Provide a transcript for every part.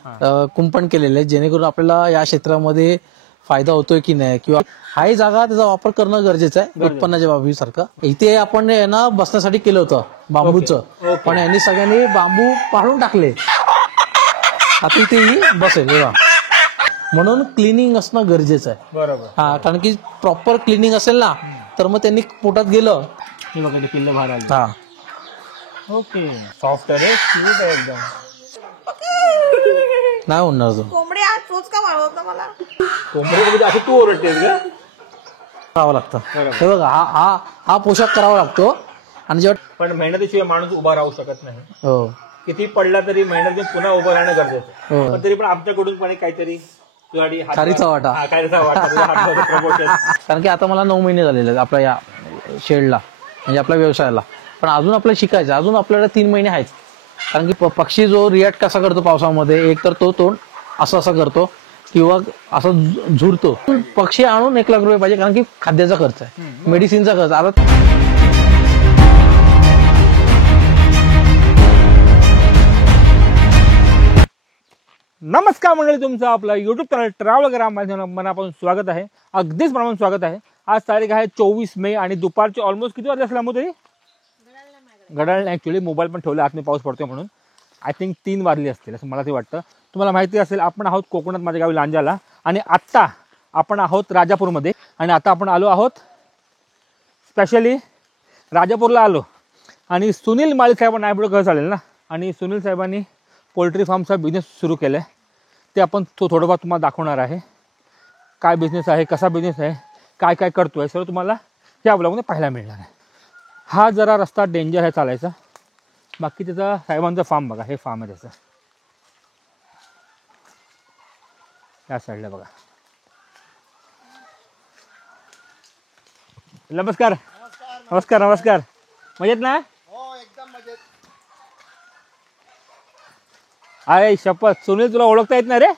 कुंपण केलेले आहे, जेणेकरून आपल्याला या क्षेत्रामध्ये फायदा होतोय की नाही किंवा हाही जागा त्याचा वापर करणं गरजेचं आहे उत्पन्नाच्या बाबीसारखं. इथे आपण ना बसण्यासाठी केलं होतं बांबूचं, पण यांनी सगळ्यांनी बांबू पाडून टाकले. आता इथेही बसेल बघा, म्हणून क्लिनिंग असणं गरजेचं आहे. बरोबर. हा, कारण की प्रॉपर क्लिनिंग असेल ना तर मग त्यांनी पोटात गेलं. हे बघा ते पिल्ल बाहेर आले. हा, ओके. सॉफ्ट आहे, क्यूट आहे एकदम. नाही होणार तो. कोंबडी आज तूच का मारवत मला? कोंबडी अशी तू ओरडतेस का? करावं लागतं. हे बघा, हा हा हा पोशाख करावा लागतो. आणि जेव्हा पण मेहनतीशिवाय माणूस उभा राहू शकत नाही. हो किती पडला तरी मेहनत पुन्हा उभं राहणं गरजेचं आहे. हो. पण तरी पण आमच्याकडून पण काहीतरी तुझ्यासाठी खारीचा वाटा. खारीचा वाटा, तुझ्या हातभार प्रमोशन. कारण की आता मला 9 महिने झालेले आहेत आपल्या या शेडला, म्हणजे आपल्या व्यवसायाला. पण अजून आपल्याला शिकायचं, अजून आपल्याला 3 महिने आहेत. कारण की पक्षी जो रिॲक्ट कसा करतो पावसामध्ये, एक तर तो तोंड असं असं करतो किंवा असं झुरतो. पक्षी आणून 1 लाख रुपये पाहिजे, कारण की खाद्याचा खर्च आहे, मेडिसिनचा खर्च. आता नमस्कार मंडळी, तुमचं आपलं युट्यूब चॅनल ट्रॅव्हल करा माझ्या मनापासून स्वागत आहे. अगदीच मनापासून स्वागत आहे. आज तारीख आहे 24 मे आणि दुपारचे ऑलमोस्ट किती वाजले असला तरी घड्याळ ऍक्च्युली मोबाईल पण ठेवला आतमध्ये पाऊस पडतोय म्हणून. आय थिंक 3 वाजली असतील असं मला ते वाटतं. तुम्हाला माहिती असेल आपण आहोत कोकणात, माझ्या गावी लांजाला, आणि आत्ता आपण आहोत राजापूरमध्ये. आणि आता आपण आलो आहोत स्पेशली राजापूरला आलो. आणि सुनील माळी साहेबांना नाही घर चालेल ना, आणि सुनील साहेबांनी पोल्ट्री फार्मचा बिझनेस सुरू केला आहे. ते आपण थोडंफार तुम्हाला दाखवणार आहे. काय बिझनेस आहे, कसा बिझनेस आहे, काय काय करतो आहे, सर्व तुम्हाला या ब्लॉगमध्ये पाहायला मिळणार आहे. हा जरा रस्ता डेंजर आहे चालायचा. बाकी त्याचा साहेबांचा फार्म बघा, हे फार्म आहे त्याचं, या साईडला बघा. नमस्कार. नमस्कार नमस्कार. मजेत ना? अरे शपथ, सुनील तुला ओळखता येत नाही रे?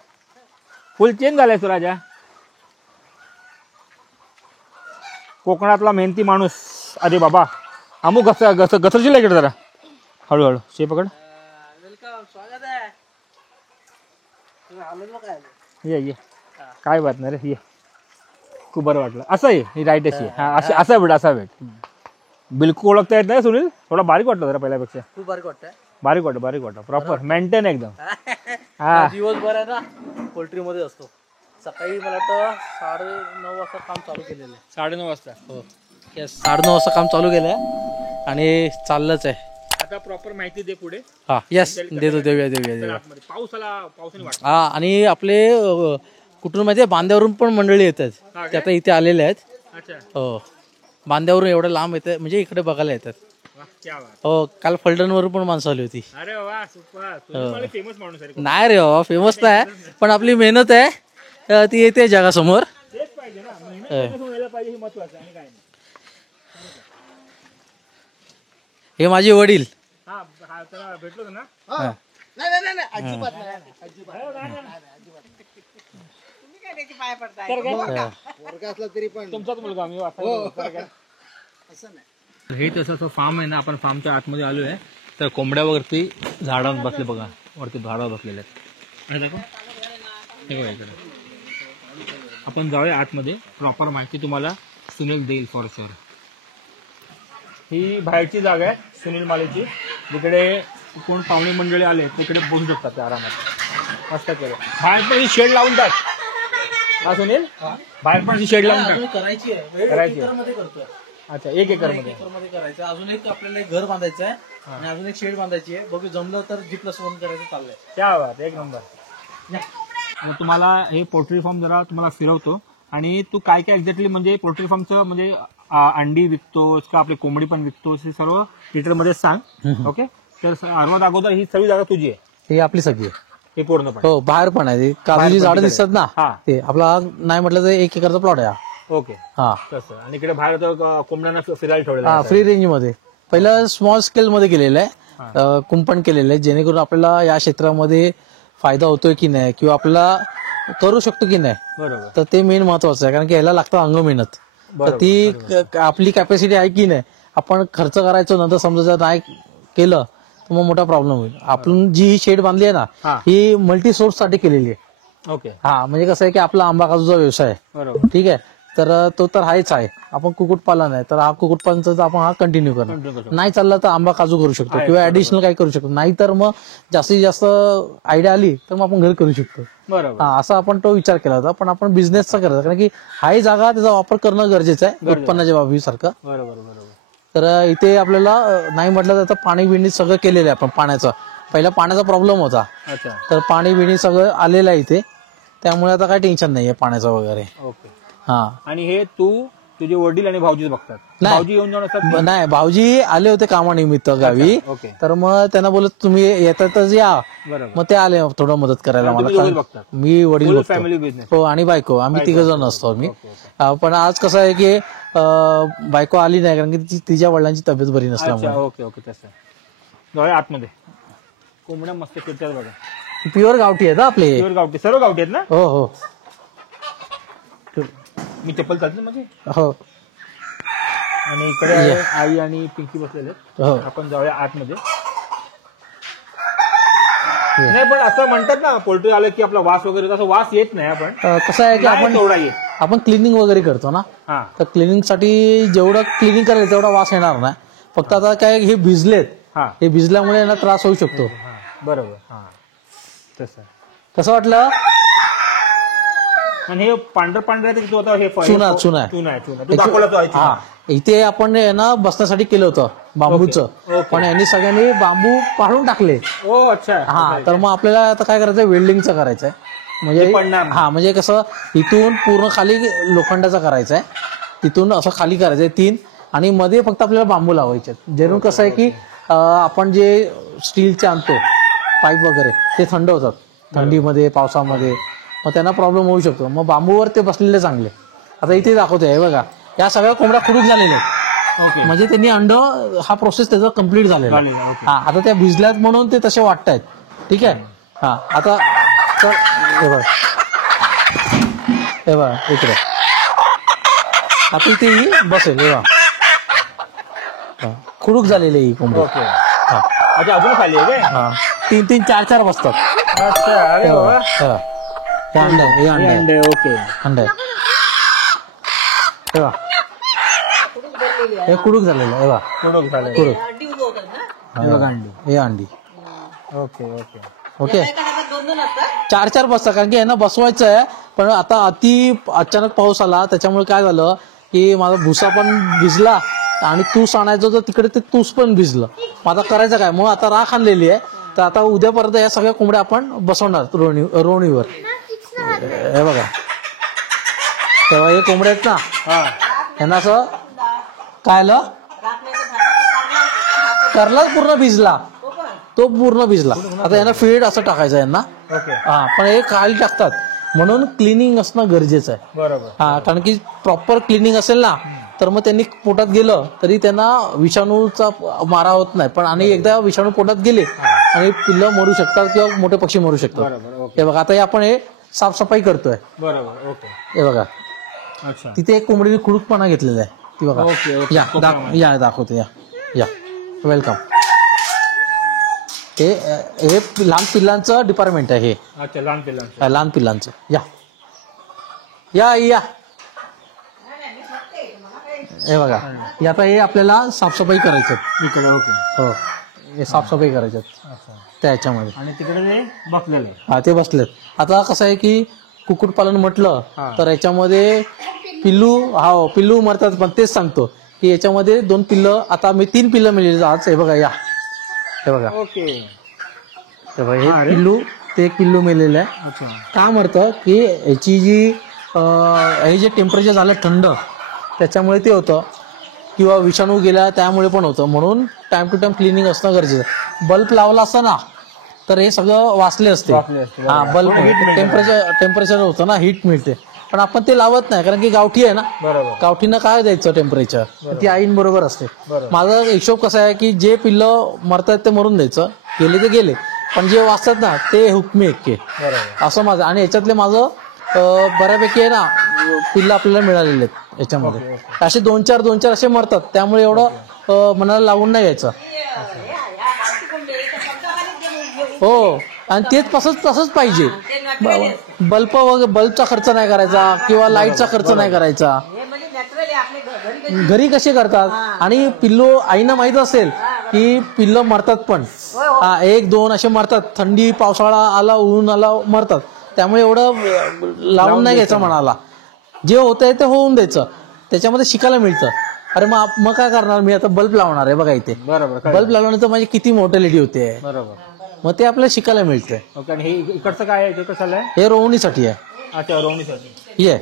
फुल चेंज झालाय तू राजा. कोकणातला मेहनती माणूस. अरे बाबा, अमुक घसरशील इकडे जरा हळूहळू. शे पकड. स्वागत आहे. ये काय बात नाही रे, ये. खूप बरं वाटलं. असं आहे राईट अशी. हा, असा भेट, असा भेट. बिलकुल ओळखता येत नाही सुनील. थोडा बारीक वाटलं जरा पहिल्यापेक्षा. खूप बारीक वाटतंय. बारीक वाटतं प्रॉपर मेंटेन एकदम. हा, दिवसभर आहे ना पोल्ट्री मध्ये असतो. सकाळी मला वाटतं 9:30 वाजता काम चालू केलेलं आहे. 9:30 वाजता. हो, 9:30 वाजता काम चालू केलंय आणि चाललंच आहे. आता प्रॉपर माहिती दे पुढे. हा, येस, देऊया. पाऊस आला, पावसाने वाटत. हा, आणि आपले कुठून माहितीये, बांद्यावरून पण मंडळी येतात. ते आता इथे आलेले आहेत. अच्छा. हो, बांद्यावरून एवढं लांब येतात, म्हणजे इकडे बघायला येतात. वाह, क्या बात. हो, काल फलटणवरून पण माणसं आली होती. अरे वा, सुपर. फेमस माणूस आहे. नाही रे बाबा, फेमस नाही, पण आपली मेहनत आहे ती येते जगासमोर. तेच पाहिजे ना, मेहनत व्हायला पाहिजे, हे महत्वाचं आणि काय नाही. हे माझे वडील. हा, त्याला भेटलो ना. नाही अजिबात नाही. तुम्ही काय त्याची पाय पडताय? तुमचाच मुलगा मी वाटतं. हे तसं फार्म आहे ना, आपण फार्मच्या आतमध्ये आलो आहे. तर कोंबड्या वरती झाडावर बसले बघा, वरती झाडावर बसलेले आहेत. हे बघा इकडे. आपण जाऊया आतमध्ये, प्रॉपर माहिती तुम्हाला सुनील देईल फॉर शुअर. ही बाहेरची जागा आहे सुनील मालेची, जिकडे कोण पाहुणे मंडळी आले तिकडे बसू शकतात ते आरामात. मस्त केलं. बाहेर पण ही शेड लावून टाक. हा सुनील, बाहेर पण ही शेड लावून टाक. करायची आहे. करायची. करतोय. अच्छा, 1 एकर मध्ये करायचं. अजून एक आपल्याला एक घर बांधायचं आहे आणि अजून एक शेड बांधायची आहे. बघू, जमलं तर G+1 करायचं चाललंय. क्या बात, एक नंबर. मग तुम्हाला हे पोल्ट्री फार्म जरा तुम्हाला फिरवतो. आणि तू काय काय एक्झॅक्टली म्हणजे पोल्ट्री फार्मचं म्हणजे अंडी विकतोस का आपली कोंबडी पण विकतोस, हे सर्व डिटेलमध्ये सांग. ओके. तर सर्वात अगोदर ही सगळी जागा तुझी आहे? ही आपली सगळी आहे. हे पूर्णपणे. हो, बाहेर पण आहे. काजूची झाडं दिसतात ना, हा. ते आपला नाही म्हटलं तर 1 एकरचा प्लॉट आहे. ओके. हा, तसं. आणि इकडे बाहेर तर कोंबड्यांना फिरायला ठेवलेलं हा, आहे. फ्री रेंज मध्ये. पहिलं स्मॉल स्केल मध्ये केलेलं आहे, कुंपण केलेलं आहे, जेणेकरून आपल्याला या क्षेत्रामध्ये फायदा होतोय की नाही किंवा आपल्याला करू शकतो की नाही, बरोबर. तर ते मेन महत्वाचं आहे. कारण की याला लागतं अंग मेहनत. तर ती आपली कॅपॅसिटी आहे की नाही. आपण खर्च करायचो, नंतर समजा जर नाही केलं तर मग मोठा प्रॉब्लेम होईल. आपण जी शेड बांधली आहे ना हा. ही मल्टी सोर्स साठी केलेली आहे. ओके हा म्हणजे कसं आहे की आपला आंबा काजूचा व्यवसाय आहे. बरोबर ठीक आहे. तर तो तर आहेच आहे. आपण कुक्कुटपालन आहे तर हा कुक्कुटपालनचा तर आपण हा कंटिन्यू Continue करणार. करू शकतो. नाही चाललं तर आंबा काजू करू शकतो आहे, किंवा बरोबर. ऍडिशनल काही करू शकतो. नाही तर मग जास्तीत जास्त आयडिया आली तर मग आपण घरी करू शकतो. बरोबर हा असा आपण तो विचार केला होता. पण आपण बिझनेसचा करायचा कारण की हाही जागा त्याचा वापर करणं गरजेचं आहे उत्पन्नाच्या बाबीसारखं. बरोबर बरोबर तर इथे आपल्याला नाही म्हटलं तर आता पाणी बिणी सगळं केलेलं आहे आपण पाण्याचं. पहिला पाण्याचा प्रॉब्लेम होता अच्छा तर पाणी बिणी सगळं आलेलं आहे इथे. त्यामुळे आता काही टेन्शन नाहीये पाण्याचं वगैरे. ओके हा आणि हे तुझे वडील आणि भाऊजीच बघतात नाही. भाऊजी येऊन जाऊन असतात की? नाही भाऊजी आले होते कामानिमित्त गावी. ओके तर मग त्यांना बोलत तुम्ही येतातच या. बरोबर मग ते आले थोडं मदत करायला तुम्ही मला. दोघेच बघतात मी वडील फुल बघतो. फॅमिली बिझनेस हो आणि बायको आम्ही तिघ जण असतो आम्ही. ओके ओके पण आज कसं आहे की बायको आली नाही कारण की तिच्या वडिलांची तब्येत बरी नसल्यामुळे. अच्छा ओके ओके तसं जाऊया आतमध्ये कोंबड्या मस्त फिरतात बघा प्युअर गावठी आहेत हा आपले. प्युअर गावठी सर्व गावठी आहेत ना हो हो मी चप्पल चालते म्हणजे हो आणि इकडे आहे आई आणि पिंकी बसलेले आहेत. हो आपण जाऊया आतमध्ये नाही पण असं म्हणतात ना पोल्ट्री आलं की आपला वास वगैरे तसा वास येत नाही आपण कसं आहे की नाही आपण तेवढा येत आपण क्लिनिंग वगैरे करतो ना. हा तर क्लिनिंग साठी जेवढं क्लिनिंग करेल तेवढा वास येणार नाही. फक्त आता काय हे भिजलेत हा हे भिजल्यामुळे यांना त्रास होऊ शकतो. हा बरोबर हा तसं कसं वाटलं. आणि हे पांढर पांढर तो आता हे चुना आहे. चुना आहे चुना तू दाखवला तो आहे चुना. हा इथे आपण आहे ना बसण्यासाठी केलं होतं बांबूचं. ओके. पण यांनी सगळ्यांनी बांबू पाडून टाकले. ओ अच्छा हा तर मग आपल्याला आता काय करायचं वेल्डिंगचं करायचंय. म्हणजे ते पडणार नाही. हा म्हणजे कसं इथून पूर्ण खाली लोखंडाचा करायचा आहे. तिथून असं खाली करायचंय 3 आणि मध्ये फक्त आपल्याला बांबू लावायचे. जेणेकरून कसं आहे की आपण जे स्टीलचे आणतो पाईप वगैरे ते थंड होतात थंडीमध्ये पावसामध्ये. मग त्यांना प्रॉब्लेम होऊ शकतो. मग बांबूवर ते बसलेले चांगले. आता इथे दाखवतोय बघा या सगळ्या कोंबड्या खुडूक झालेल्या आहेत. ओके म्हणजे त्यांनी अंड हा प्रोसेस त्याचा कम्प्लीट झालेला आहे. झालेलं, ओके. हा आता त्या भिजल्यात म्हणून ते तसे वाटतायत. ठीक आहे. हा आता तर हे बघा इकडे आता इथे ही बसेल हे बघा. हा, खुडूक झालेली आहे ही कोंबडी. ओके हा अच्छा अजून खाली आहे काय हा 3-3 4-4 बसतात. अच्छा अरे हे बाबा बघा, हे बघा. हे अंड आहे, हे अंड आहे. अंडे ओके अंड आहे. हे बघा. हे कुडूक झालेलं आहे. हे बघा कडक झाले कुडूक. अंडी उगवतात ना हा, हे बघा अंडी हे अंडी. ओके ओके ओके एका डब्यात 2-2 असतात 4-4 बसतात कारण की यांना बसवायचं आहे. पण आता अचानक पाऊस आला त्याच्यामुळे काय झालं की माझा भुसा पण भिजला आणि तूस आणायचं तर तिकडे ते तूस पण भिजलं. मग आता करायचं काय. मग आता राख आणलेली आहे तर आता उद्यापर्यंत या सगळ्या कोंबड्या आपण बसवणार रोणीवर. हे बघा तेव्हा हे कोंबड्या आहेत ना हा यांना असं काय आलं करलाच पूर्ण भिजला तो पूर्ण भिजला. आता यांना फीड असं टाकायचं यांना. ओके हा पण हे खाली टाकतात म्हणून क्लिनिंग असणं गरजेचं आहे. बरोबर हा कारण की प्रॉपर क्लिनिंग असेल ना तर मग त्यांनी पोटात गेलं तरी त्यांना विषाणूचा मारा होत नाही. पण आणि एकदा विषाणू पोटात गेले आणि पिल्लं मरू शकतात किंवा मोठे पक्षी मरू शकतात. बरोबर ओके हे बघा आता हे आपण हे साफसफाई करतोय. बरोबर ओके हे बघा अच्छा तिथे एक कोंबडीने खुडूकपणा घेतलेला आहे ती बघा. ओके ओके या दाखवते या वेलकम. हे लहान पिल्लांचं डिपार्टमेंट आहे. अच्छा लहान पिल्लांचं लहान पिल्लांचं या या या हे बघा हे आता हे आपल्याला साफसफाई करायचं. इकडे ओके हो हे साफसफाई करायचं अच्छा त्याच्यामध्ये. आणि तिकडे ते बसलेलं आहे हा ते बसलेत. आता कसं आहे की कुक्कुटपालन म्हटलं हा. तर याच्यामध्ये पिल्लू मरतात. पण तेच सांगतो की याच्यामध्ये 2 पिल्लं आता मी 3 पिल्लं मिळाली आज. हे बघा या हे बघा ओके हे बघा हे अरे. पिल्लू ते एक पिल्लू मेलेलं आहे. अच्छा का मरतं की याची जी हे जे टेम्परेचर झालं थंड त्याच्यामुळे ते होतं किंवा विषाणू गेला त्यामुळे पण होतं. म्हणून टाइम टू टाइम क्लिनिंग असणं गरजेचं आहे. बल्ब लावला असता ना तर हे सगळं वाचले असते. वाचले असते, हा बरोबर. बल्ब heat मिळते. टेम्परेचर होतं ना हीट मिळते. पण आपण ते लावत नाही कारण की गावठी आहे ना. बरोबर गावठीनं काय द्यायचं टेम्परेचर ती आईन बरोबर असते. बरोबर. माझा हिशोब कसा आहे की जे पिल्लं मरतात ते मरून द्यायचं. गेले ते गेले पण जे वाचतात ना ते हुकमी एक्के बरोबर असं माझं. आणि याच्यातले माझं बऱ्यापैकी आहे ना पिल्लं आपल्याला मिळालेले आहेत याच्यामध्ये. ओके, असे 2-4 असे मरतात त्यामुळे एवढं मनाला लावून नाही यायचं. हो आणि तेच तसंच पाहिजे. ते नॅचरली असतं. बल्बचा खर्च नाही करायचा किंवा लाईटचा खर्च नाही करायचा. हे म्हणजे नॅचरली आपले घरी कशी घरी कसे करतात आणि पिल्लो आईनं माहित असेल की पिल्लं मरतात पण. हा 1-2 असे मरतात. थंडी पावसाळा आला ऊन आला मरतात. त्यामुळे एवढं लावून नाही घ्यायचं मनाला. जे होतंय ते होऊन द्यायचं. त्याच्यामध्ये शिकायला मिळतं. अरे मग काय करणार मी आता बल्ब लावणार आहे बघा इथे. बरोबर बल्ब लावल्यानंतर माझी किती मोर्टॅलिटी होते. बरोबर. मग ते आपल्याला शिकायला मिळतंय. ओके. आणि हे इकडचं काय आहे, ते कसं आहे? हे रोवणीसाठी आहे. अच्छा, रोवणीसाठी. हे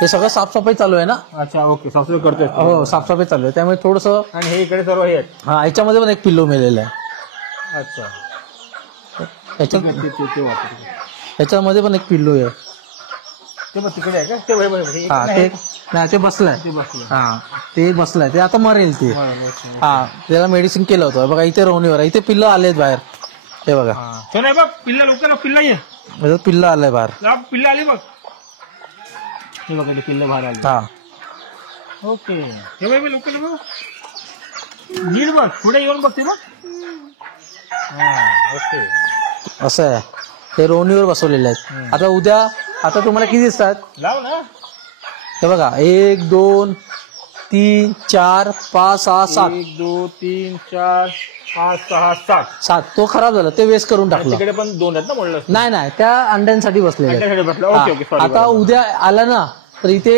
हे सगळं साफसफाई चालू आहे ना. अच्छा, ओके. साफसफाई करतोय. हो साफसफाई चालू आहे त्यामुळे थोडस. आणि हे इकडे सर्व हे आहेत. हा याच्यामध्ये पण एक पिल्लो मेलेला आहे. अच्छा. याच्यामध्ये पण एक पिल्लू आहे. ते मग तिकडे आहे का? ते बरोबर आहे. हा ते नाही ते बसलंय. ते बसलं. हा ते बसलंय. ते आता मरेल ते. बरोबर. हा त्याला मेडिसिन केलं होतं बघा. इथे रोवणीवर आहे. इथे पिल्लं आलेत बाहेर. हे बघा हा. तो नाही बघ, पिल्ला लवकर पिल्ला ये. याच्यात पिल्लं आलंय बाहेर. पिल्ला आली बघ. हे बघा, ते पिल्ला बाहेर आली. हा ओके. हे बघ लवकर बघ. नीट बघ, पुढे येऊन बघते बघ. ओके. असं आहे. ते रोवणीवर बसवलेले आहेत. आता उद्या आता तुम्हाला किती दिसतात लाव ना. हे बघा 1 2 3 4 5 6 7 1 2 3 4 5 6 7. 7. तो खराब झाला. ते वेस्ट करून टाकलं. तिकडे पण 2 आहेत ना म्हणलं. नाही त्या अंड्यांसाठी बसलेले आहेत. अंड्यासाठी बसलं. Okay okay. हा. आता उद्या आला ना तर इथे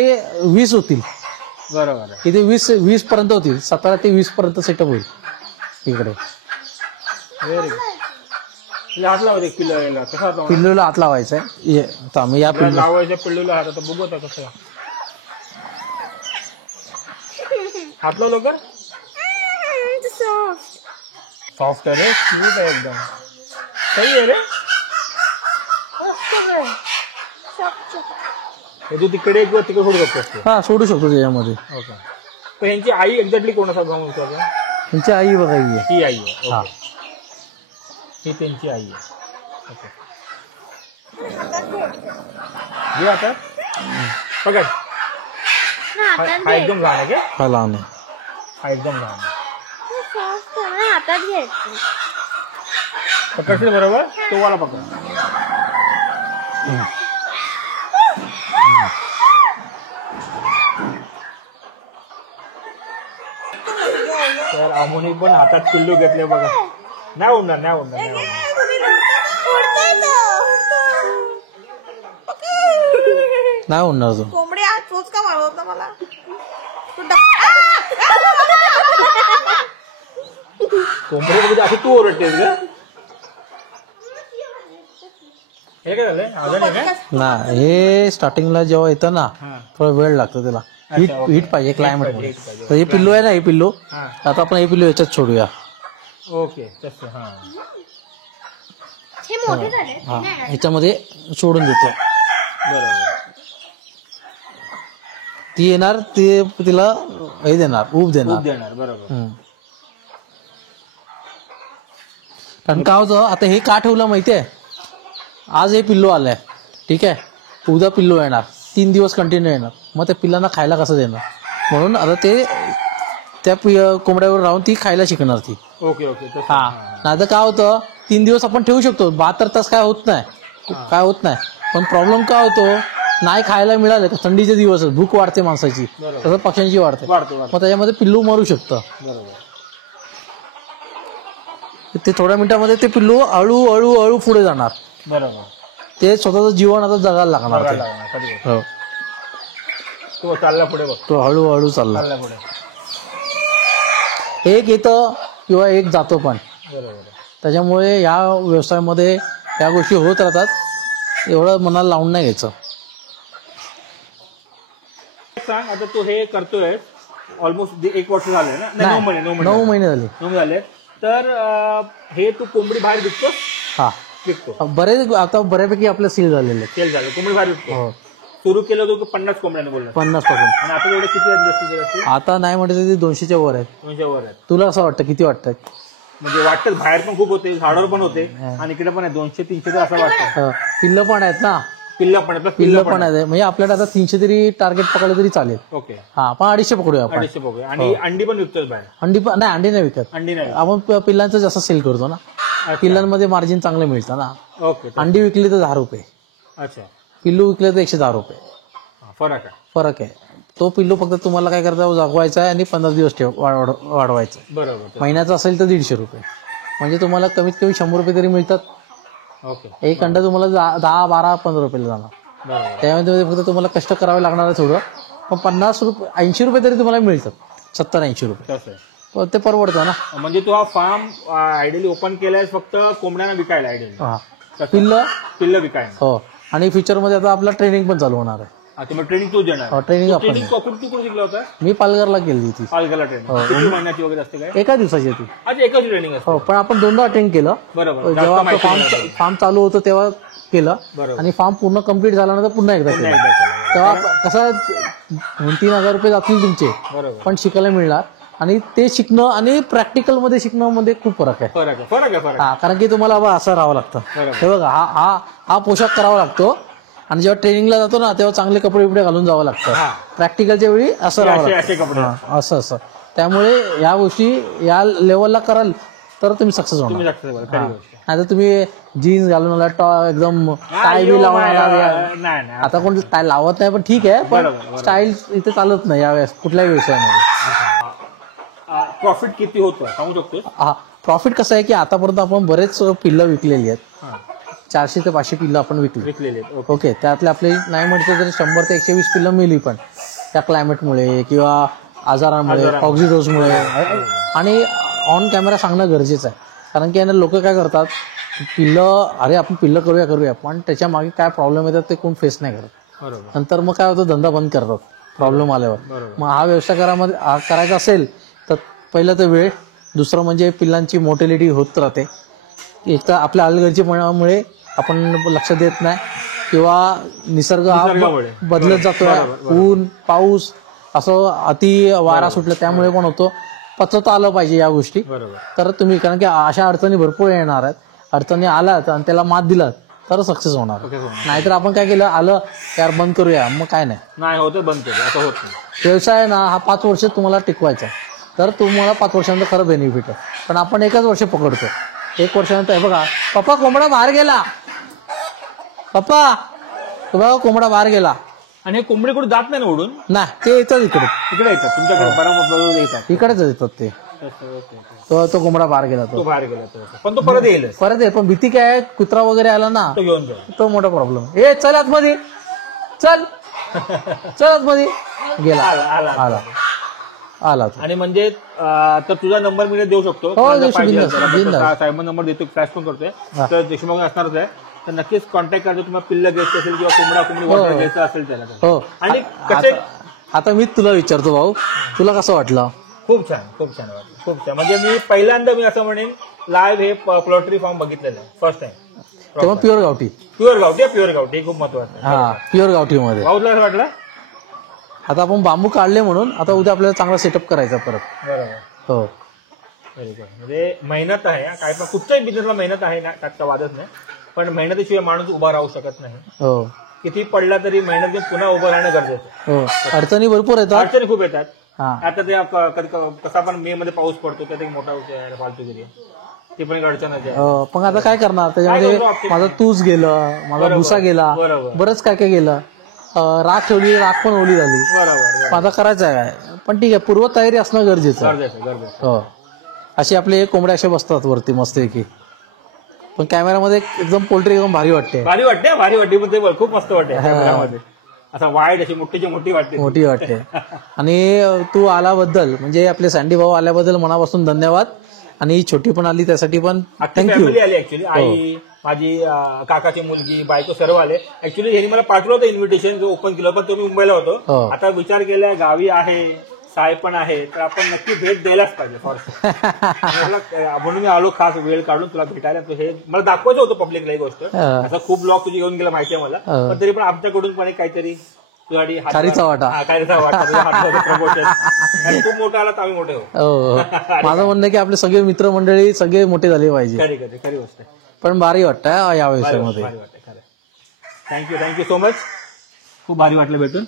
20 होतील. बरोबर आहे. इथे 20 पर्यंत होतील. 17 ते 20 पर्यंत सेटअप होईल इकडे. Very good. हात लावायचं पिल्ला. कसा हात लावायचा? पिल्लूला हात लावायचा आहे. या पिल्लू लावायच्या पिल्लूला हात. आता बघू आता कसं. हात लाव लवकर. सॉफ्ट आहे रे. स्मूथ आहे एकदम. सही आहे रे. हे तू तिकडे किंवा तिकडे सोडू शकतोस. हा सोडू शकतो त्याच्यामध्ये. ओके. पण यांची आई एक्झॅक्टली कोण असा जाऊन विचारलं? त्यांची आई बघा ही आहे. ही आई आहे. हा ओके. ही त्यांची आई आहे. ओके. घे आता. पकड. हा एकदम लहान आहे का? हा लहान आहे. हा एकदम लहान आहे. हातात घ्यायचं. पकडशील बरोबर. तो वाला पकड. तर आम्ही पण हातात पिल्लू घेतले बघा. नाही उडणार. नाही होणार तो. कोंबडी आज चोच का मारवत मला. कोंबडी बघितली अशी तू ओरडतेस ग. हे काय झालंय? अजून आहे काय? ना हे स्टार्टिंगला जेव्हा येतं ना थोडा वेळ लागतो त्याला. हीट पाहिजे क्लायमेट मध्ये. तर हे पिल्लू आहे ना हे पिल्लू. आता आपण हे पिल्लू याच्यात सोडूया. ओके. तसं. हा. हे मोठे झाले. हा ह्याच्यामध्ये सोडून देतो. बरोबर. ती येणार तिला हे देणार ऊब देणार. देणार. बरोबर. कारण काय होतं आता हे का ठेवलं माहितीये. आज हे पिल्लू आलंय ठीक आहे. उद्या पिल्लू येणार 3 दिवस कंटिन्यू येणार. मग त्या पिल्लांना खायला कसं देणार. म्हणून आता ते त्या कोंबड्यावर राहून ती खायला शिकणार ती. Okay okay. तसं. हा नाही तर काय होतं 3 दिवस आपण ठेवू शकतो. 72 तास काय होत नाही. पण प्रॉब्लेम काय होतो नाही खायला मिळालं का थंडीचे दिवस भूक वाढते माणसाची. तसं पक्ष्यांची वाढते. मग त्याच्यामध्ये पिल्लू मरू शकतं. बरोबर. ते थोड्या मिनिटामध्ये ते पिल्लू हळू पुढे जाणार. बरोबर. ते स्वतःचं जीवन आता जगायला लागणार ते. हो. तो चालला पुढे बघ. तो हळूहळू चालला. चालला पुढे. एक येतं किंवा एक जातो पण. बरोबर. त्याच्यामुळे या व्यवसायामध्ये या गोष्टी होत राहतात. एवढं मनाला लावून नाही घ्यायचं. सांग आता तू हे करतोय ऑलमोस्ट 1 वर्ष झालंय ना. 9 महिने. 9 महिने झाले. 9 झाले. तर हे तू कोंबडी बाहेर विकतो. हा विकतो. बऱ्यापैकी आपलं सील झालेलं आहे. सेल झालं. कोंबडी बाहेर विकतो. हो सुरू केलं होतं 50 कोंबड्याने बोलला. 50 पासून. आणि आता एवढे किती आहेत जास्तीत जास्त? आता नाही म्हटलं ते 200च्या वर आहेत. 200 वर आहेत. तुला असं वाटतं किती वाटतं. म्हणजे वाटतं बाहेर पण खूप होते झाडावर पण होते आणि इकडे पण आहे 200-300 असं वाटतं. पिल्लं पण आहेत ना पिल्ल पण आहे पिल्लं पण आहे म्हणजे आपल्याला आता 300 तरी टार्गेट पकडलं तरी चालेल. ओके हा आपण 250 पकडूया आपण. 250 बघूया. आणि अंडी पण विकतोच बाहेर? अंडी पण नाही, अंडी नाही विकत अंडी नाही. आपण पिल्लांचं जास्त सेल करतो ना. पिल्लांमध्ये मार्जिन चांगलं मिळतं ना. ओके. अंडी विकली तर 10 रुपये, अच्छा, पिल्लू विकले तर 110 रुपये फरक आहे. फरक आहे. तो पिल्लू फक्त तुम्हाला काय करता जगवायचा आहे आणि 15 दिवस वाढवायचं. बरोबर. महिन्याचा असेल तर 150 रुपये, म्हणजे तुम्हाला कमीत कमी 100 रुपये तरी मिळतात. ओके. एक अंडा तुम्हाला 10, 12, 15 रुपयाला जाणार. बरोबर. त्यामध्ये फक्त तुम्हाला कष्ट करावे लागणार आहे थोडं, पण 50 रुपये 80 रुपये तरी तुम्हाला मिळतात. 70-80 रुपये तसं आहे. पण ते परवडतं ना. म्हणजे तू हा फार्म आयडियली ओपन केलाय फक्त कोंबड्यांना विकायला आयडियली? हा पिल्ल विकायला. हो. आणि फ्युचरमध्ये आता आपला ट्रेनिंग पण चालू होणार आहे. अच्छा, मग ट्रेनिंग तू देणार? ट्रेनिंग आपण ट्रेनिंग कुठे शिकला होता? मी पालघरला केली होती. पालघरला ट्रेनिंग किती महिन्याची वगैरे असते काय? एका दिवसाची होती. अच्छा, एकच ट्रेनिंग असते? हो, पण आपण 2दा अटेंड केलं. बरोबर. जेव्हा आपलं फार्म चालू होतं तेव्हा केलं, बरोबर. आणि फार्म पूर्ण कम्प्लीट झाल्यानंतर पुन्हा एकदा केलं. तेव्हा कसं 2-3 हजार रुपये जातील तुमचे, बरोबर. पण शिकायला मिळणार. आणि ते शिकणं आणि प्रॅक्टिकल मध्ये शिकणं मध्ये खूप फरक आहे. फरक आहे. हा, कारण की तुम्हाला बा असं राहावं लागतं. हे बघा, हा पोशाख करावा लागतो, आणि जेव्हा ट्रेनिंगला जातो ना तेव्हा चांगले कपडे बिपडे घालून जावं लागतं. प्रॅक्टिकलच्या वेळी असं राहावं लागतं. हा, असं. त्यामुळे या गोष्टी या लेवलला कराल तर तुम्ही सक्सेस होणार. नाही तर तुम्ही जीन्स घालून आला, एकदम टाय बी लावून आला. आता कोण टाय लावत नाही, पण ठीक आहे, पण स्टाईल इथे चालत नाही या कुठल्याही व्यवसायामध्ये. प्रॉफिट किती होतं सांगू शकतो? हा, प्रॉफिट कसं आहे की आतापर्यंत आपण बरेच पिल्लं विकलेली आहेत. 400 ते 500 पिल्लं आपण विकलेली. ओके, त्यातले आपले नाही म्हटलं तरी 100 ते 120 पिल्लं मिली, पण त्या क्लायमेटमुळे किंवा आजारांमुळे, ऑक्सिडोजमुळे. आणि ऑन कॅमेरा सांगणं गरजेचं आहे, कारण की लोक काय करतात, पिल्लं अरे आपण पिल्लं करूया, पण त्याच्या मागे काय प्रॉब्लेम येतात ते कोण फेस नाही करत. नंतर मग काय होतं, धंदा बंद करतात प्रॉब्लेम आल्यावर. मग हा व्यवसाय करायचा असेल तर पहिलं तर वेळ, दुसरं म्हणजे पिल्लांची मोर्टेलिटी होत राहते. एक तर आपल्या हलगर्जीपणामुळे आपण लक्ष देत नाही, किंवा निसर्ग बदलत जातोय, ऊन पाऊस असं अति वारा सुटलं त्यामुळे पण होतो. पचवता आलं पाहिजे या गोष्टी. तर तुम्ही, कारण की अशा अडचणी भरपूर येणार आहेत, अडचणी आल्यात आणि त्याला मात दिलात तर सक्सेस होणार. नाहीतर आपण काय केलं, आलं यार बंद करूया, मग काय नाही होतं, बंद करूया, असं होत नाही. व्यवसाय ना हा 5 वर्ष तुम्हाला टिकवायचा, तर तुम्हाला 5 वर्षानंतर खरं बेनिफिट आहे. पण आपण एकच वर्ष पकडतो, 1 वर्षानंतर हे बघा, पप्पा कोंबडा बाहेर गेला, पप्पा बघा कोंबडा बाहेर गेला. आणि हे कोंबडे कुठे जात नाही ना उडून? नाही, ते येतात इकडे येतात तुमच्याकडे, बरोबर येतात, इकडेच येतात ते. तो कोंबडा बाहेर गेला, तो बाहेर गेला, पण तो परत येईल. पण भीती काय आहे, कुत्रा वगैरे आला ना तो घेऊन जाईल, तो मोठा प्रॉब्लेम. ए चल आतमध्ये, चल आतमध्ये गेला, आला. आणि म्हणजे तर तुझा नंबर मी देऊ शकतो, साहेब नंबर देतो, फ्लॅश पण करतोय, तर देशमुख असणारच आहे, तर नक्कीच कॉन्टॅक्ट करतो. तुम्हाला पिल्ल घ्यायचं असेल किंवा कोंबडी घ्यायचं असेल त्याला. हो. आणि आता मी तुला विचारतो भाऊ, तुला कसं वाटलं? खूप छान वाटलं, खूप छान. म्हणजे मी पहिल्यांदा मी असं म्हणेन लाईव्ह हे पोल्ट्री फार्म बघितलेलं आहे, फर्स्ट टाइम. तेव्हा प्युअर गावठी हे खूप महत्वाचं. हा, प्युअर गावठी मध्ये. भाऊला असं वाटलं? आता आपण बांबू काढले म्हणून आता उद्या आपल्याला चांगला सेटअप करायचा परत. बरोबर. हो, व्हेरी गुड. म्हणजे मेहनत आहे, काय पण कुठच्याही बिझनेसला मेहनत आहे ना, त्यात वादच नाही, पण मेहनतीशिवाय माणूस उभा राहू शकत नाही. हो, किती पडला तरी मेहनत घेऊन पुन्हा उभं राहणं गरजेचं. हो, अडचणी भरपूर येतात, अडचणी खूप येतात. हा, आता ते कसा पण मे मध्ये पाऊस पडतो, त्यात एक मोठा विषय आहे फालतूगिरी, ती पण एक अडचणच आहे. पण आता काय करणार, त्याच्यामध्ये माझा तूस गेलं, माझा भुसा गेला, बरंच काय काय गेलं. राख ठेवली, राख पण ओली झाली. बरोबर. आता करायचं आहे काय, पण ठीक आहे, पूर्वतयारी असणं गरजेचं आहे. हो, असे आपले कोंबड्या असे बसतात वरती मस्त की, पण कॅमेरामध्ये एकदम पोल्ट्री एकदम भारी वाटते, पण ते खूप मस्त वाटते कॅमेरामध्ये. असं वाईट अशी मोठी वाटते. आणि तू आल्याबद्दल, म्हणजे आपले सँडी भाऊ आल्याबद्दल मनापासून धन्यवाद. आणि छोटी पण आली त्यासाठी पण थँक्यू. फॅमिली आली ऍक्च्युली, आई, माझी काकाची मुलगी, बायको सर्व आले. ऍक्च्युली यांनी मला पाठवलं होतं इन्व्हिटेशन, जो ओपन केलं, पण तो मी मुंबईला होतो. आता विचार केलाय गावी आहे, साहेब पण आहे, तर आपण नक्की भेट द्यायलाच पाहिजे फॉर. म्हणून मी आलो खास वेळ काढून तुला भेटायला. हे मला दाखवायचं होतं पब्लिकला ही गोष्ट. असं खूप ब्लॉग तुझी घेऊन गेला माहिती आहे मला, पण तरी पण आमच्याकडून पण काहीतरी तुझ्यासाठी खारीचा वाटा, प्रमोशन. तू मोठा आला तर आम्ही मोठे हो. माझं म्हणणं आहे की आपले सगळे मित्रमंडळी सगळे मोठे झाले पाहिजे. खरी गोष्ट आहे. पण भारी वाटतं या व्यवसायामध्ये. Thank you so much. खूप भारी वाटलं भेटून.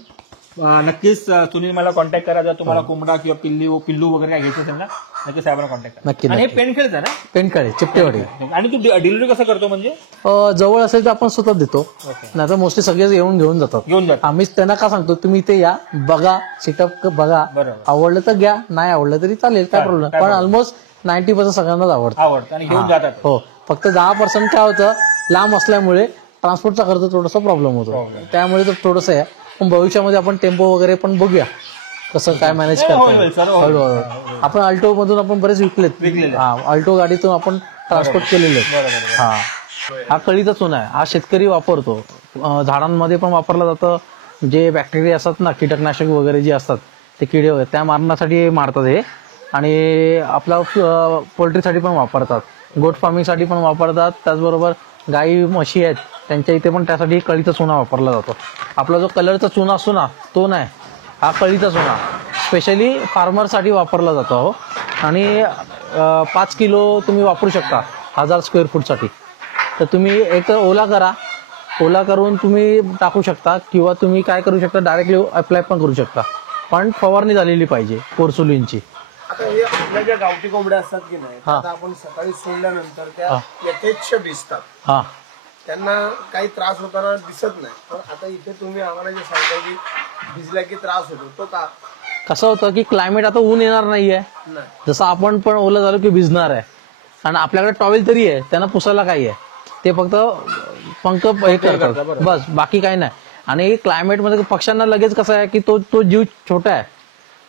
नक्कीच तुम्ही मला कॉन्टॅक्ट करा जर तुम्हाला कोंबडा किंवा पिल्लू वगैरे काय घ्यायचं असेल ना, नक्कीच साहेबांना कॉन्टॅक्ट करा. नक्की, आणि हे नक्की. पेनखेडचं आहे ना? पेनकाळे चिपटेवाडी. आणि तू डिलिव्हरी कसं करतो म्हणजे? जवळ असेल तर आपण स्वतः देतो, नाही तर मोस्टली सगळेच येऊन घेऊन जातात. घेऊन जातो. आम्हीच त्यांना का सांगतो तुम्ही इथे या, बघा, सेटअप बघा, बरोबर. आवडलं तर घ्या, नाही आवडलं तरी चालेल, काय प्रॉब्लेम. पण ऑलमोस्ट 90% सगळ्यांनाच आवडतं. आवडतं आणि घेऊन जातात. हो, फक्त 10% काय होतं, लांब असल्यामुळे ट्रान्सपोर्टचा खर्च थोडासा प्रॉब्लेम होतो, त्यामुळे तर थोडंसं आहे. पण भविष्यामध्ये आपण टेम्पो वगैरे पण बघूया कसं काय मॅनेज करता होईल, येईल. सर, होईल. हळूहळू आपण अल्टो मधून आपण बरेच विकलेत. हा, अल्टो गाडीतून आपण ट्रान्सपोर्ट केलेले आहेत. हा कळीचा चुना आहे, हा शेतकरी वापरतो. झाडांमध्ये पण वापरला जातं. जे बॅक्टेरिया असतात ना, कीटकनाशक वगैरे जे असतात ते किडे वगैरे त्या मारण्यासाठी मारतात हे. आणि आपला पोल्ट्रीसाठी पण वापरतात, गोट फार्मिंगसाठी पण वापरतात. त्याचबरोबर गाई म्हशी आहेत त्यांच्या इथे पण त्यासाठी कळीचा चुना वापरला जातो. आपला जो कलरचा चुना असतो ना तो नाही, हा कळीचा चुना स्पेशली फार्मरसाठी वापरला जातो. हो, आणि 5 किलो तुम्ही वापरू शकता 1000 स्क्वेअर फूटसाठी. तर तुम्ही एक तर ओला करून तुम्ही टाकू शकता, किंवा तुम्ही काय करू शकता, डायरेक्टली अप्लाय पण करू शकता. पण फवारणी झालेली पाहिजे कोर्सुलिनची. आता हे आपल्या ज्या गावठी कोंबड्या असतात की नाही, हा. आता आपण सकाळी सोडल्यानंतर त्या यथेच्छ भिजतात, हा, त्यांना काही त्रास होताना दिसत नाही. पण आता इथे तुम्ही आम्हाला जे सांगताय की भिजल्या की त्रास होतो, तो का? कसं होतं की क्लायमेट आता ऊन येणार नाहीये, नाही. जसं आपण पण ओलं झालो की भिजणार आहे. आणि आपल्याकडे टॉवेल तरी आहे, त्यांना पुसायला काही आहे, ते फक्त पंख हे करतात बस, बाकी काही नाही. आणि क्लायमेटमध्ये पक्ष्यांना लगेच कसं आहे की तो जीव छोटा आहे,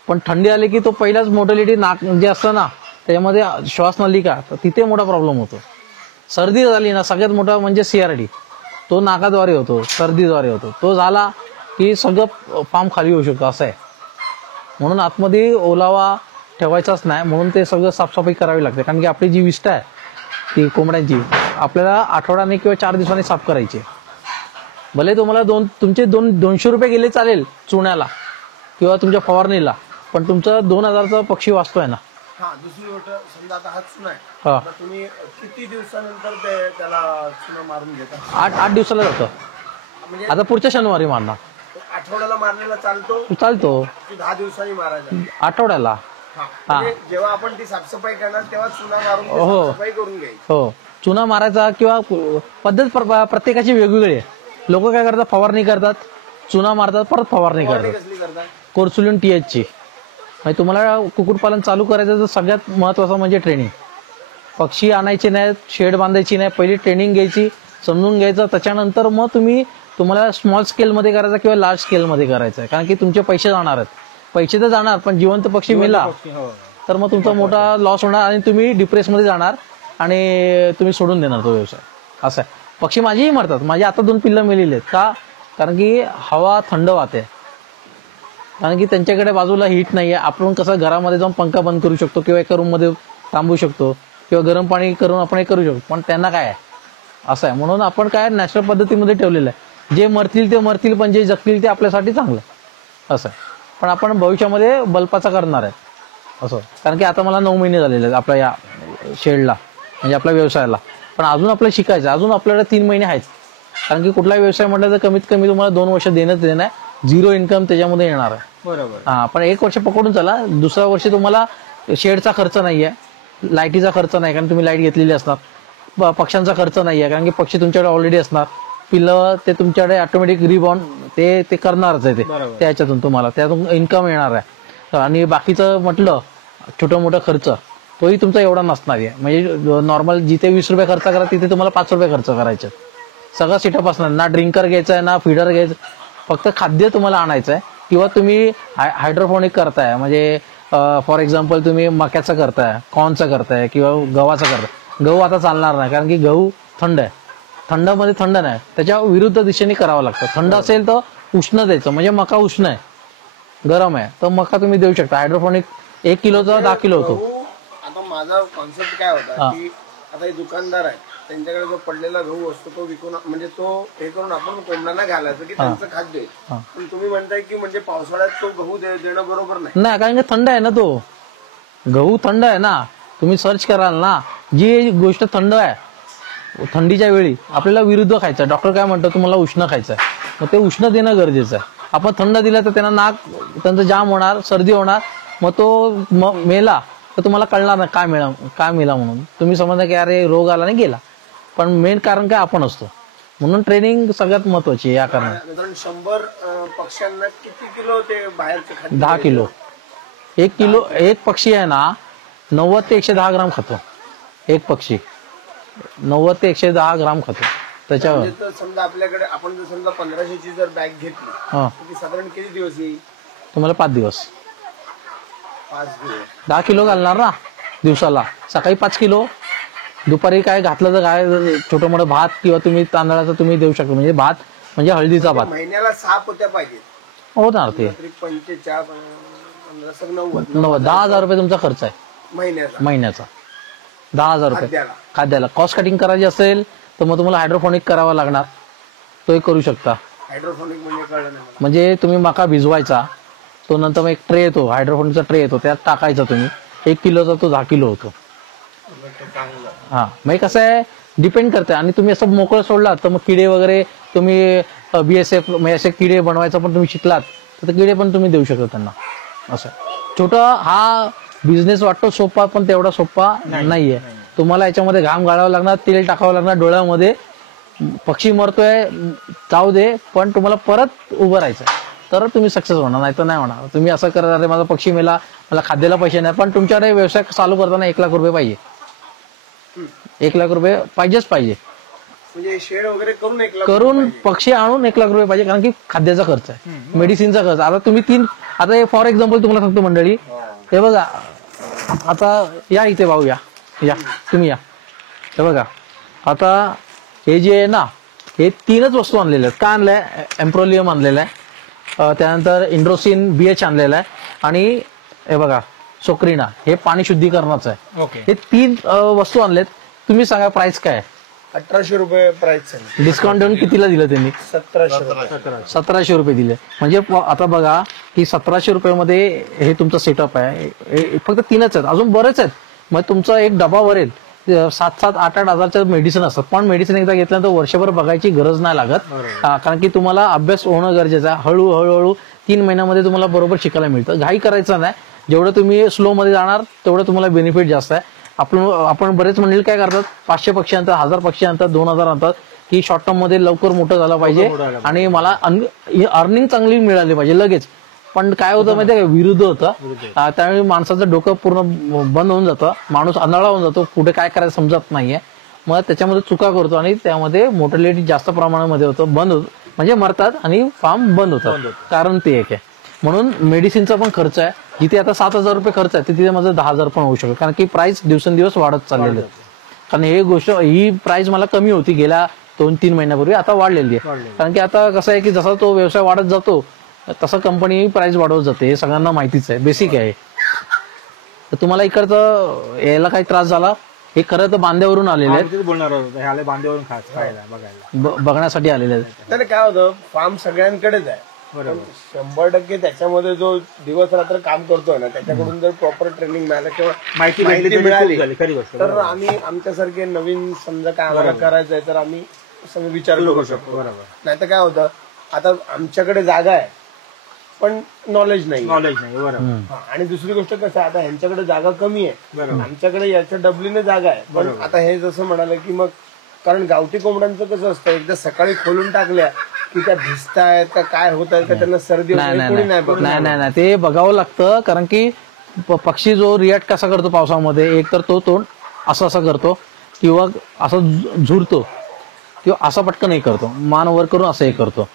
पण थंडी आली की तो पहिलाच मोर्टॅलिटी नाक जे असतं ना त्याच्यामध्ये श्वास नलिका, तर तिथे मोठा प्रॉब्लेम होतो. सर्दी झाली ना, सगळ्यात मोठा म्हणजे CRD, तो नाकाद्वारे होतो, सर्दीद्वारे होतो. तो झाला की सगळं फार्म खाली होऊ शकतो, असं आहे. म्हणून आतमध्ये ओलावा ठेवायचाच नाही, म्हणून ते सगळं साफसफाई करावी लागते. कारण की आपली जी विष्ट आहे ती कोंबड्यांची आपल्याला आठवड्याने किंवा 4 दिवसांनी साफ करायची. भले तुम्हाला तुमचे 200 रुपये गेले चालेल चुण्याला किंवा तुमच्या फवारणीला, पण तुमचा 2000चा पक्षी वाचतोय ना. हा, दुसरी गोष्ट, समजा आता हा चुना आहे, हा, आता तुम्ही किती दिवसानंतर त्याला चुना मारून घेता? 8 दिवसाला जातं. म्हणजे आता पुढच्या शनिवारी मारणार, आठवड्याला मारलेला चालतो चालतो की 10 दिवसांनी मारायचा? आठवड्याला. हा, म्हणजे जेव्हा आपण ती साफसफाई करणार तेव्हा चुना मारून ती हो. साफसफाई करून घ्यायची. हो, चुना मारायचा किंवा पद्धत प्रत्येकाची वेगवेगळी आहे. लोक काय करतात, फवारणी करतात, चुना मारतात, परत फवारणी फवारणी करतात. कसली करता? कोर्सुलिन TH ची. म्हणजे तुम्हाला कुक्कुटपालन चालू करायचं तर सगळ्यात महत्वाचं म्हणजे ट्रेनिंग. पक्षी आणायचे नाहीत, शेड बांधायची नाही, पहिली ट्रेनिंग घ्यायची, समजून घ्यायचं, त्याच्यानंतर मग तुम्हाला स्मॉल स्केलमध्ये करायचं किंवा लार्ज स्केलमध्ये करायचं आहे. कारण की तुमचे पैसे जाणार आहेत, पैसे तर जाणार, पण जिवंत पक्षी मेला तर मग तुमचा मोठा लॉस होणार आणि तुम्ही डिप्रेसमध्ये जाणार आणि तुम्ही सोडून देणार तो व्यवसाय. असं आहे. पक्षी माझेही मरतात, माझे आता 2 पिल्लं मेलेली आहेत. का? कारण की हवा थंड वाहते, कारण की त्यांच्याकडे बाजूला हीट नाही आहे. आपण कसं घरामध्ये जाऊन पंखा बंद करू शकतो किंवा एका रूममध्ये थांबू शकतो किंवा गरम पाणी करून आपण हे करू शकतो, पण त्यांना काय आहे, असं आहे. म्हणून आपण काय नॅचरल पद्धतीमध्ये ठेवलेलं आहे. जे मरतील ते मरतील, पण जे जगतील ते आपल्यासाठी चांगलं, असं आहे. पण आपण भविष्यामध्ये बल्पाचा करणार आहे असं, कारण की आता मला 9 महिने झालेले आहेत आपल्या या शेडला, म्हणजे आपल्या व्यवसायाला. पण अजून आपल्याला शिकायचं, अजून आपल्याला 3 महिने आहेच. कारण की कुठलाही व्यवसाय म्हटलं तर कमीत कमी तुम्हाला 2 वर्ष देणं आहे, 0 इन्कम त्याच्यामध्ये येणार आहे. बरोबर. हा, पण 1 वर्ष पकडून चला, दुसऱ्या वर्षी तुम्हाला शेडचा खर्च नाहीये, लाईटीचा खर्च नाही कारण तुम्ही लाईट घेतलेली असणार, पक्ष्यांचा खर्च नाहीये कारण की पक्षी तुमच्याकडे ऑलरेडी असणार, पिल्लं ते तुमच्याकडे ऑटोमॅटिक रिबॉर्न ते करणारच आहे, ते त्याच्यातून तुम्हाला त्यातून इन्कम येणार आहे. आणि बाकीचं म्हटलं छोटं मोठं खर्च तोही तुमचा एवढा नसणार आहे. म्हणजे नॉर्मल जिथे 20 रुपये खर्च करा तिथे तुम्हाला 5 रुपये खर्च करायचे. सगळं सेटअप असणार, ना ड्रिंकर घ्यायचं आहे ना फीडर घ्यायचं, फक्त खाद्य तुम्हाला आणायचं आहे. किंवा तुम्ही हायड्रोफोनिक करताय, म्हणजे फॉर एक्झाम्पल तुम्ही मक्याचं करताय, कॉर्नचं करताय किंवा गव्हाचं करताय. गहू आता चालणार नाही कारण की गहू थंड आहे, थंडमध्ये थंड नाही, त्याच्या विरुद्ध दिशेने करावं लागतं. थंड असेल तर उष्ण द्यायचं, म्हणजे मका उष्ण आहे, गरम आहे तर मका तुम्ही देऊ शकता. हायड्रोफोनिक 1 किलोचा 10 किलो होतो. गहू, आता माझा कॉन्सेप्ट काय होता की आता हे दुकानदार आहे, त्यांच्याकडे जो पडलेला गहू असतो तो विकून, म्हणजे तो हे करून आपण कोंबड्यांना घालायचं की त्यांचं खाद्य आहे. पण तुम्ही म्हणताय की म्हणजे पावसाळ्यात तो गहू देणं बरोबर नाही. नाही, कारण की थंड आहे ना, तो गहू थंड आहे ना. तुम्ही सर्च कराल ना, जी गोष्ट थंड आहे थंडीच्या वेळी आपल्याला विरुद्ध खायचं. डॉक्टर काय म्हणतात, तुम्हाला उष्ण खायचं आहे, मग ते उष्ण देणं गरजेचं आहे. आपण थंड दिलं तर त्यांना नाक त्यांचं जाम होणार, सर्दी होणार, मग तो मेला तर तुम्हाला कळणार नाही काय मेला म्हणून. तुम्ही समजता की अरे रोग आला नाही गेला, पण मेन कारण काय आपण असतो. म्हणून ट्रेनिंग सगळ्यात महत्वाची आहे या कारणाने. साधारण 100 पक्ष्यांना किती किलो ते बाहेरचे खाद्य 10 किलो. 1 किलो एक पक्षी आहे ना 90 ते 110 ग्राम खातो. एक पक्षी 90 ते 110 ग्राम खातो. त्याच्यावर म्हणजे तर समजा आपल्याकडे आपण जर समजा 1500ची जर बॅग घेतली हा तर ती साधारण किती दिवस येईल? तुम्हाला 5 दिवस 5 दिवस. 10 किलो घालणार ना दिवसाला. सकाळी 5 किलो, दुपारी काय घातलं तर काय छोटं मोठं भात किंवा तुम्ही तांदळाचं तुम्ही देऊ शकता. म्हणजे भात म्हणजे हळदीचा भात महिन्याला 6 पोत्या पाहिजेत. होणार ते. तरी 45 15 90 10,000 रुपये तुमचा खर्च आहे महिन्याचा. 10,000 रुपये खाद्याला. खाद्याला. कॉस्ट कटिंग करायची असेल तर मग तुम्हाला हायड्रोफोनिक करावा लागणार, तोही करू शकता. हायड्रोफोनिक म्हणजे कळलं नाही मला. म्हणजे तुम्ही मका भिजवायचा, तो नंतर मग एक ट्रे येतो, हायड्रोफोनिकचा ट्रे येतो, त्यात टाकायचा तुम्ही. 1 किलोचा तो 10 किलो होतो. हा मग कसं आहे डिपेंड करते. आणि तुम्ही असं मोकळं सोडलात तर मग किडे वगैरे तुम्ही BSF म्हणजे असे किडे बनवायचं पण तुम्ही शिकलात तर ते किडे पण तुम्ही देऊ शकता त्यांना. असं छोटा हा बिझनेस वाटतो सोपा, पण तेवढा सोपा नाहीये. तुम्हाला याच्यामध्ये घाम गाळावा लागणार, तेल टाकावं लागणार डोळ्यामध्ये. पक्षी मरतोय जाऊ दे, पण तुम्हाला परत उभं राहायचं तर तुम्ही सक्सेस होणार, नाही तर नाही होणार. तुम्ही असं करत अरे माझा पक्षी मेला, मला खाद्याला पैसे नाही, पण तुमच्याकडे व्यवसाय चालू करताना 1 लाख रुपये पाहिजे. 1 लाख रुपये पाहिजेच पाहिजे. म्हणजे शेड वगैरे करून 1 लाख करून पक्षी आणून 1 लाख रुपये पाहिजे, कारण की खाद्याचा खर्च आहे, मेडिसिनचा खर्च. आता तुम्ही आता हे फॉर एक्झाम्पल तुम्हाला सांगतो मंडळी, हे बघा आता या इथे भाऊ या तुम्ही या. हे बघा आता हे जे आहे ना, हे 3च वस्तू आणलेल्या आहेत. काय आणलंय? एम्प्रोलियम आणलेलं आहे, त्यानंतर इंड्रोसिन BH आणलेलं आहे, आणि हे बघा सोक्रिना हे पाणी शुद्धीकरणाचं आहे. ओके. हे 3 वस्तू आणलेत. तुम्ही सांगा प्राइस काय आहे? 1800 रुपये प्राइस आहे. डिस्काउंट देऊन कितीला दिलं त्यांनी? 1700 रुपये दिले. म्हणजे आता बघा की 1700 रुपयामध्ये हे तुमचं सेटअप आहे. हे फक्त 3च आहेत, अजून बरेच आहेत. मग तुमचा एक डबा भरेल. 7-7, 8-8 हजारच्या मेडिसिन असतात, पण मेडिसिन एकदा घेतल्यानंतर वर्षभर बघायची गरज नाही लागत. कारण की तुम्हाला अभ्यास होणं गरजेचं आहे. हळूहळू 3 महिन्यामध्ये तुम्हाला बरोबर शिकायला मिळतं. घाई करायचं नाही. जेवढं तुम्ही स्लो मध्ये जाणार तेवढं तुम्हाला बेनिफिट जास्त आहे. आपण बरेच मंडळी काय करतात, 500 पक्षी आणतात, 1000 पक्षी आणतात, 2000 आणतात, की शॉर्ट टर्म मध्ये लवकर मोठं झालं पाहिजे आणि मला अर्निंग चांगली मिळाली पाहिजे लगेच. पण काय होतं माहितीये का, विरुद्ध होतं. त्यावेळी माणसाचं डोकं पूर्ण बंद होऊन जातं, माणूस आंधळा होऊन जातो, पुढे काय करायचं समजत नाहीये. मग त्याच्यामध्ये चुका करतो आणि त्यामध्ये मोर्टॅलिटी जास्त प्रमाणामध्ये होतं, बंद होतं, म्हणजे मरतात आणि फार्म बंद होतं. कारण ते एक आहे. म्हणून मेडिसिनचा पण खर्च आहे. जिथे आता 7,000 रुपये खर्च आहे तिथे माझं 10,000 पण होऊ शकतो, कारण की प्राइस दिवसेंदिवस वाढत चाललेली आहे. कारण ही प्राइस मला कमी होती गेल्या 2-3 महिन्यापूर्वी, आता वाढलेली आहे. कारण की आता कसं आहे की जसा तो व्यवसाय वाढत जातो तसं कंपनी प्राइस वाढवत जाते, हे सगळ्यांना माहितीच आहे, बेसिक आहे. तर तुम्हाला इकडचं यायला काही त्रास झाला, हे खरं तर बांध्यावरून आलेले आहेत, बोलणार होतो बांधेवरून खायला बघायला बघण्यासाठी आलेले आहेत. तर काय होतं, फार्म सगळ्यांकडेच आहे. पण 100% त्याच्यामध्ये जो दिवस रात्र काम करतोय ना, त्याच्याकडून जर प्रॉपर ट्रेनिंग मिळालं किंवा माहिती मिळाली खरी गोष्ट. तर आम्ही आमच्यासारखे नवीन समजा काय आम्हाला करायचंय तर आम्ही सगळं विचार करू शकतो. बरोबर. नाही तर काय होतं, आता आमच्याकडे जागा आहे पण नॉलेज नाही. बरोबर. आणि दुसरी गोष्ट कसं आहे, आता ह्यांच्याकडे जागा कमी आहे, बरोबर. आमच्याकडे याच्या डबलीने जागा आहे. पण आता हे जसं म्हणाले की मग, कारण गावठी कोंबड्यांचं कसं असतं, एकदा सकाळी खोलून टाकल्या की त्या भिजतायत का काय होत आहे का त्यांना सर्दी वगैरे कोणी नाही बघत. नाही ते बघावं लागतं. कारण की पक्षी जो रिॲक्ट कसा करतो पावसामध्ये, एक तर तो तोंड असं करतो, किंवा असं झुरतो, किंवा असा पटकन हे करतो, मान वर करून असं हे करतो,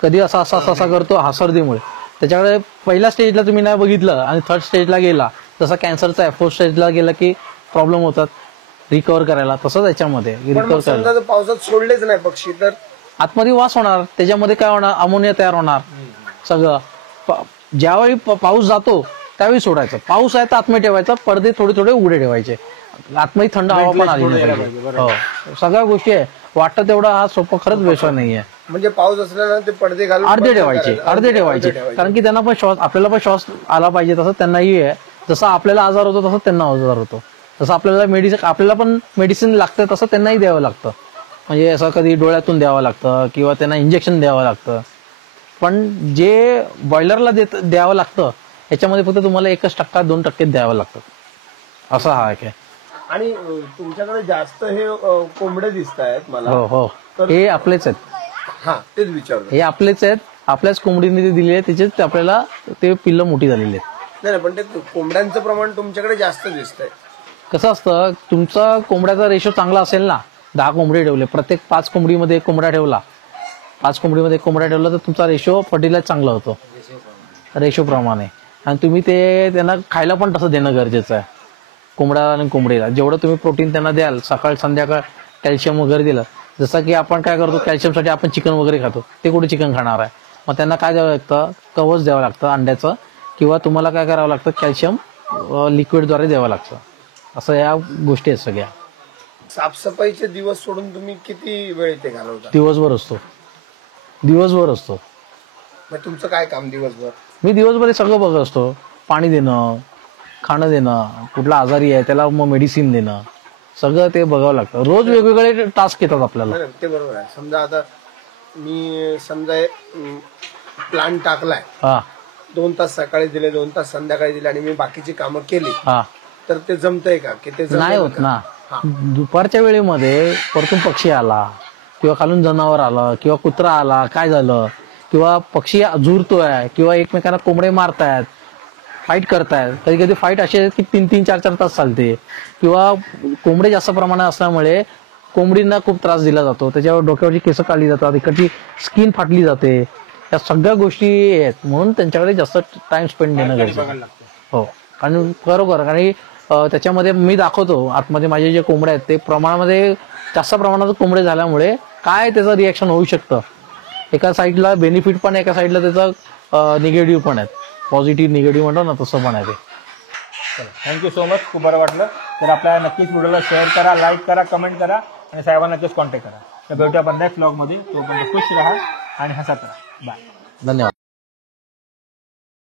कधी असा करतो, हा सर्दीमुळे. त्याच्याकडे पहिल्या स्टेजला तुम्ही नाही बघितलं आणि 3rd स्टेजला गेला, जसा कॅन्सरचा आहे, 4th स्टेजला गेला की प्रॉब्लेम होतात रिकव्हर करायला. तसं त्याच्यामध्ये पण रिकव्हर मग करायला समजा जर पावसात सोडलेच नाही पक्षी तर आतमध्ये वास होणार, त्याच्यामध्ये काय होणार, अमोनिया तयार होणार सगळं. ज्यावेळी पाऊस जातो त्यावेळी सोडायचं. पाऊस आहे तर आतमध्ये ठेवायचा, पडदे थोडे उघडे ठेवायचे, आतमध्ये थंड हवा पण आली नाही पाहिजे. हो, सगळ्या गोष्टी आहे. वाटतं तेवढा हा सोपा खरंच व्यवसाय नाहीये. म्हणजे पाऊस असल्यानं ते पडदे घालून अर्धे ठेवायचे, कारण की त्यांना पण श्वास, आपल्याला पण श्वास आला पाहिजे, तसं त्यांनाही आहे. जसा आपल्याला आजार होतो तसं त्यांना आजार होतो. जसं आपल्याला पण मेडिसिन लागतं तसं त्यांनाही द्यावं लागतं. म्हणजे असं कधी डोळ्यातून द्यावं लागतं किंवा त्यांना इंजेक्शन द्यावं लागतं. पण जे बॉयलरला द्यावं लागतं याच्यामध्ये फक्त तुम्हाला 1% 2% द्यावं लागतं. असं हा आहे. आणि तुमच्याकडे जास्त हे कोंबडे दिसत आहेत मला. हो हे आपलेच आहेत. हा तेच विचारतो. हे आपलेच आहेत. आपल्याच कोंबडीने ते दिलेले आहेत. त्याच्यात आपल्याला ते पिल्लं मोठी झालेली आहेत. नाही पण ते कोंबड्यांचं प्रमाण तुमच्याकडे जास्त दिसतंय. कसं असतं तुमचा कोंबड्याचा रेशो चांगला असेल ना, 10 कोंबडी ठेवले, प्रत्येक 5 कोंबडीमध्ये एक कोंबडा ठेवला, 5 कोंबडीमध्ये एक कोंबडा ठेवला तर तुमचा रेशो फर्टिलाइज चांगला होतो रेशो प्रमाणे. आणि तुम्ही ते त्यांना खायला पण तसं देणं गरजेचं आहे. कोंबडा आणि कोंबडीला जेवढं तुम्ही प्रोटीन त्यांना द्याल, सकाळ संध्याकाळ कॅल्शियम वगैरे दिलं. जसं की आपण काय करतो कॅल्शियमसाठी आपण चिकन वगैरे खातो, ते कुठे चिकन खाणार आहे. मग त्यांना काय द्यावं लागतं, कवच द्यावं लागतं अंड्याचं, किंवा तुम्हाला काय करावं लागतं कॅल्शियम लिक्विडद्वारे द्यावं लागतं. असं या गोष्टी आहेत सगळ्या. साफसफाईचे दिवस सोडून तुम्ही किती वेळ इथे घालवता? दिवसभर असतो. मग तुमचं काय काम दिवसभर? मी दिवसभर सगळं बघत असतो. पाणी देणं, खाणं देणं, कुठला आजारी आहे त्याला मग मेडिसिन देणं, सगळं ते बघावं लागतं. रोज वेगवेगळे टास्क येतात आपल्याला. नाही, ते बरोबर आहे. समजा आता मी प्लांट टाकलाय, 2 तास सकाळी दिले, 2 तास संध्याकाळी दिले आणि मी बाकीची कामं केली तर ते जमतंय का? की ते नाही होत ना. दुपारच्या वेळेमध्ये परतून पक्षी आला किंवा खालून जनावर आलं किंवा कुत्रा आला, काय झालं, किंवा पक्षी झुरतोय किंवा एकमेकांना कोंबडे मारतायत, फाईट करतायत. कधी कधी फाईट अशी आहे की 3-3, 4-4 तास चालते. किंवा कोंबडे जास्त प्रमाणात असल्यामुळे कोंबडींना खूप त्रास दिला जातो. त्याच्यावर डोक्यावरची केस काढली जातात, इकडची स्किन फाटली जाते. या सगळ्या गोष्टी आहेत. म्हणून त्यांच्याकडे जास्त टाइम स्पेंड देणं गरजेचं आहे. हो, कारण बरोबर. आणि त्याच्यामध्ये मी दाखवतो आतमध्ये माझे जे कोंबडे आहेत ते प्रमाणामध्ये जास्त प्रमाणात कोंबडे झाल्यामुळे काय त्याचं रिॲक्शन होऊ शकतं. एका साईडला बेनिफिट पण आहे, एका साईडला त्याचा निगेटिव्ह पण आहे. पॉझिटिव्ह निगेटिव्ह म्हणतो ना, तसं पण आहे ते. Thank you so much. खूप बरं वाटलं. तर आपल्याला नक्कीच व्हिडिओला शेअर करा, लाईक करा, कमेंट करा आणि साहेबांना नक्कीच कॉन्टॅक्ट करा. तर भेटूया आपण नेक्स्ट ब्लॉगमध्ये. तोपर्यंत खुश राहा आणि हसत राहा. बाय. धन्यवाद.